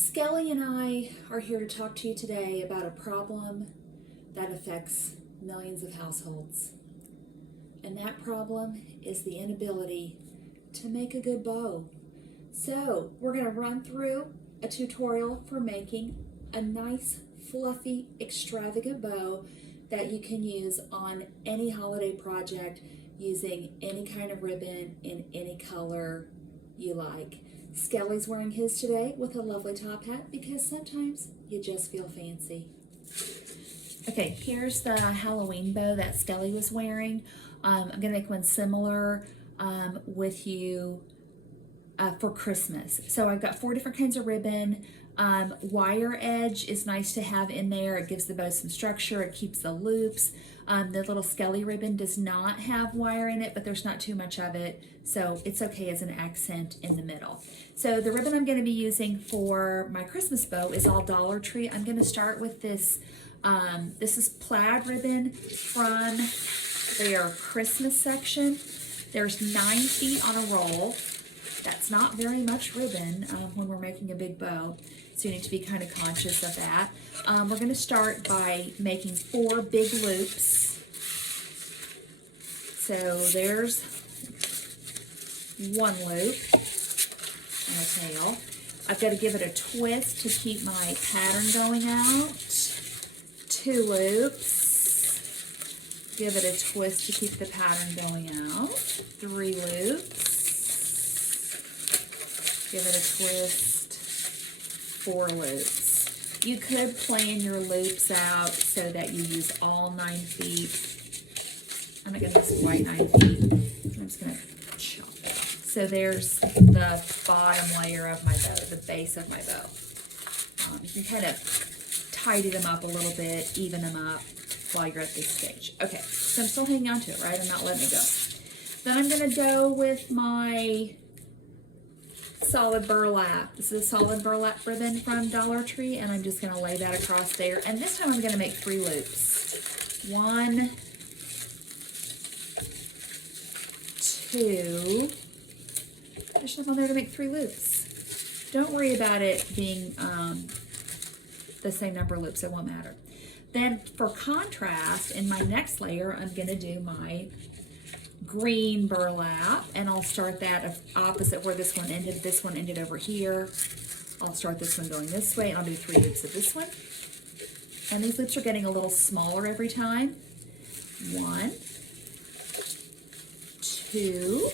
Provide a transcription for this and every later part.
Skelly and I are here to talk to you today about a problem that affects millions of households. And that problem is the inability to make a good bow. So we're going to run through a tutorial for making a nice, fluffy, extravagant bow that you can use on any holiday project using any kind of ribbon in any color you like. Skelly's wearing his today with a lovely top hat because sometimes you just feel fancy. Okay, here's the Halloween bow that Skelly was wearing. I'm going to make one similar with you for Christmas. So I've got 4 different kinds of ribbon. Wire edge is nice to have in there. It gives the bow some structure. It keeps the loops. The little Skelly ribbon does not have wire in it, but there's not too much of it, so it's okay as an accent in the middle. So the ribbon I'm going to be using for my Christmas bow is all Dollar Tree. I'm going to start with this. This is plaid ribbon from their Christmas section. There's 9 feet on a roll. That's not very much ribbon when we're making a big bow, so you need to be kind of conscious of that. We're going to start by making 4 big loops. So there's 1 loop and a tail. I've got to give it a twist to keep my pattern going out. 2 loops. Give it a twist to keep the pattern going out. 3 loops. Give it a twist, 4 loops. You could plan your loops out so that you use all 9 feet. I'm not going to use quite 9 feet. I'm just going to chop it off. So there's the bottom layer of my bow, the base of my bow. You can kind of tidy them up a little bit, even them up while you're at this stage. Okay, so I'm still hanging on to it, right? I'm not letting it go. Then I'm going to go with my solid burlap. This is a solid burlap ribbon from Dollar Tree, and I'm just going to lay that across there. And this time I'm going to make 3 loops. 1, 2. There's nothing on there to make 3 loops. Don't worry about it being the same number of loops. It won't matter. Then for contrast, in my next layer, I'm going to do my green burlap, and I'll start that opposite where this one ended. This one ended over here. I'll start this one going this way, and I'll do 3 loops of this one. And these loops are getting a little smaller every time. 1, 2,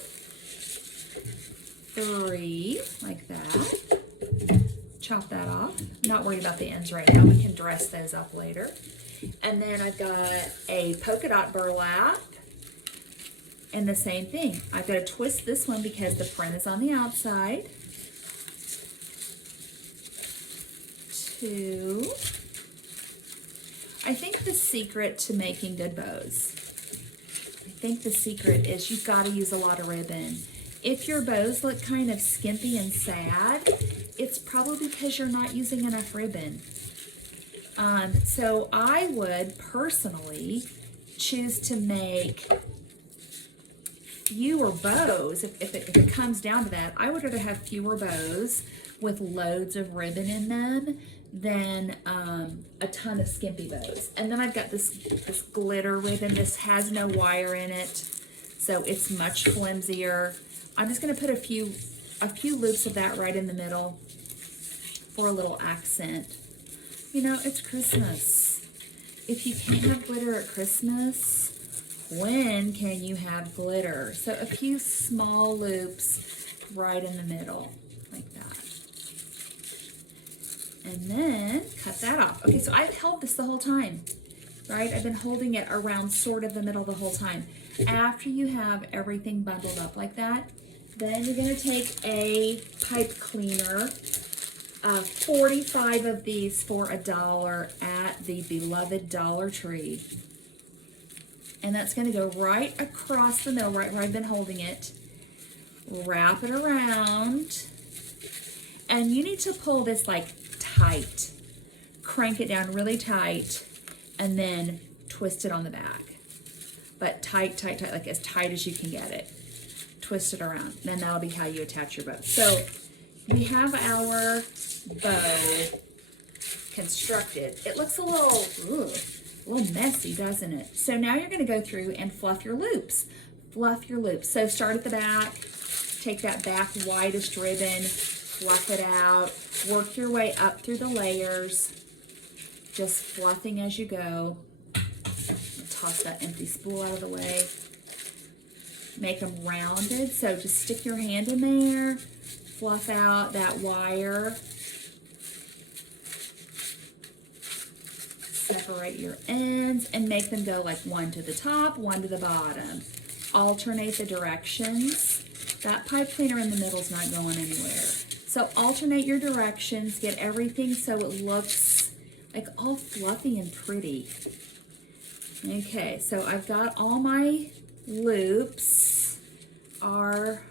3, like that. Chop that off. Not worried about the ends right now. We can dress those up later. And then I've got a polka dot burlap. And the same thing. I've got to twist this one because the print is on the outside. 2. I think the secret to making good bows, is you've got to use a lot of ribbon. If your bows look kind of skimpy and sad, it's probably because you're not using enough ribbon. So I would personally choose to make fewer bows. If it comes down to that, I would rather have fewer bows with loads of ribbon in them than a ton of skimpy bows. And then I've got this glitter ribbon. This has no wire in it, so it's much flimsier. I'm just going to put a few loops of that right in the middle for a little accent. You know, it's Christmas. If you can't have glitter at Christmas, when can you have glitter? So a few small loops right in the middle, like that. And then cut that off. Okay, so I've held this the whole time, right? I've been holding it around sort of the middle the whole time. After you have everything bundled up like that, then you're going to take a pipe cleaner, 45 of these for $1 at the beloved Dollar Tree. And that's going to go right across the middle, right where I've been holding it. Wrap it around. And you need to pull this like tight. Crank it down really tight. And then twist it on the back. But tight, tight, tight, like as tight as you can get it. Twist it around. Then that'll be how you attach your bow. So we have our bow constructed. It looks a little messy, doesn't it? So now you're going to go through and fluff your loops. Fluff your loops. So start at the back, take that back widest ribbon, fluff it out, work your way up through the layers, just fluffing as you go. Toss that empty spool out of the way. Make them rounded, so just stick your hand in there, fluff out that wire, separate your ends, and make them go like one to the top, one to the bottom. Alternate the directions. That pipe cleaner in the middle is not going anywhere. So alternate your directions, get everything so it looks like all fluffy and pretty. Okay, so I've got all my loops are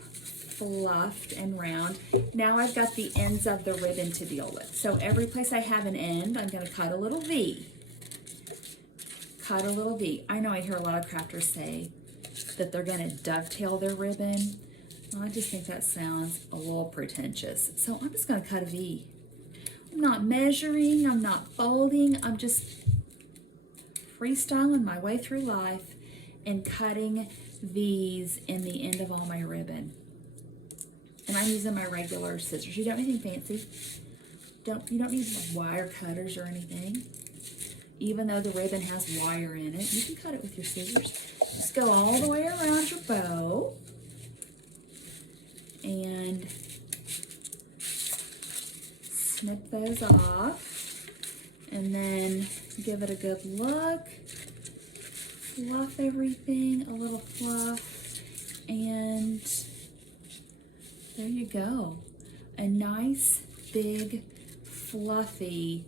fluffed and round. Now I've got the ends of the ribbon to deal with. So every place I have an end, I'm going to cut a little V. Cut a little V. I know I hear a lot of crafters say that they're going to dovetail their ribbon. I just think that sounds a little pretentious. So I'm just going to cut a V. I'm not measuring, I'm not folding, I'm just freestyling my way through life and cutting V's in the end of all my ribbon. And I'm using my regular scissors. You don't need anything fancy. You don't need wire cutters or anything. Even though the ribbon has wire in it, you can cut it with your scissors. Just go all the way around your bow and snip those off. And then give it a good look. Fluff everything, a little fluff, and there you go. A nice, big, fluffy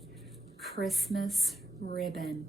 Christmas ribbon.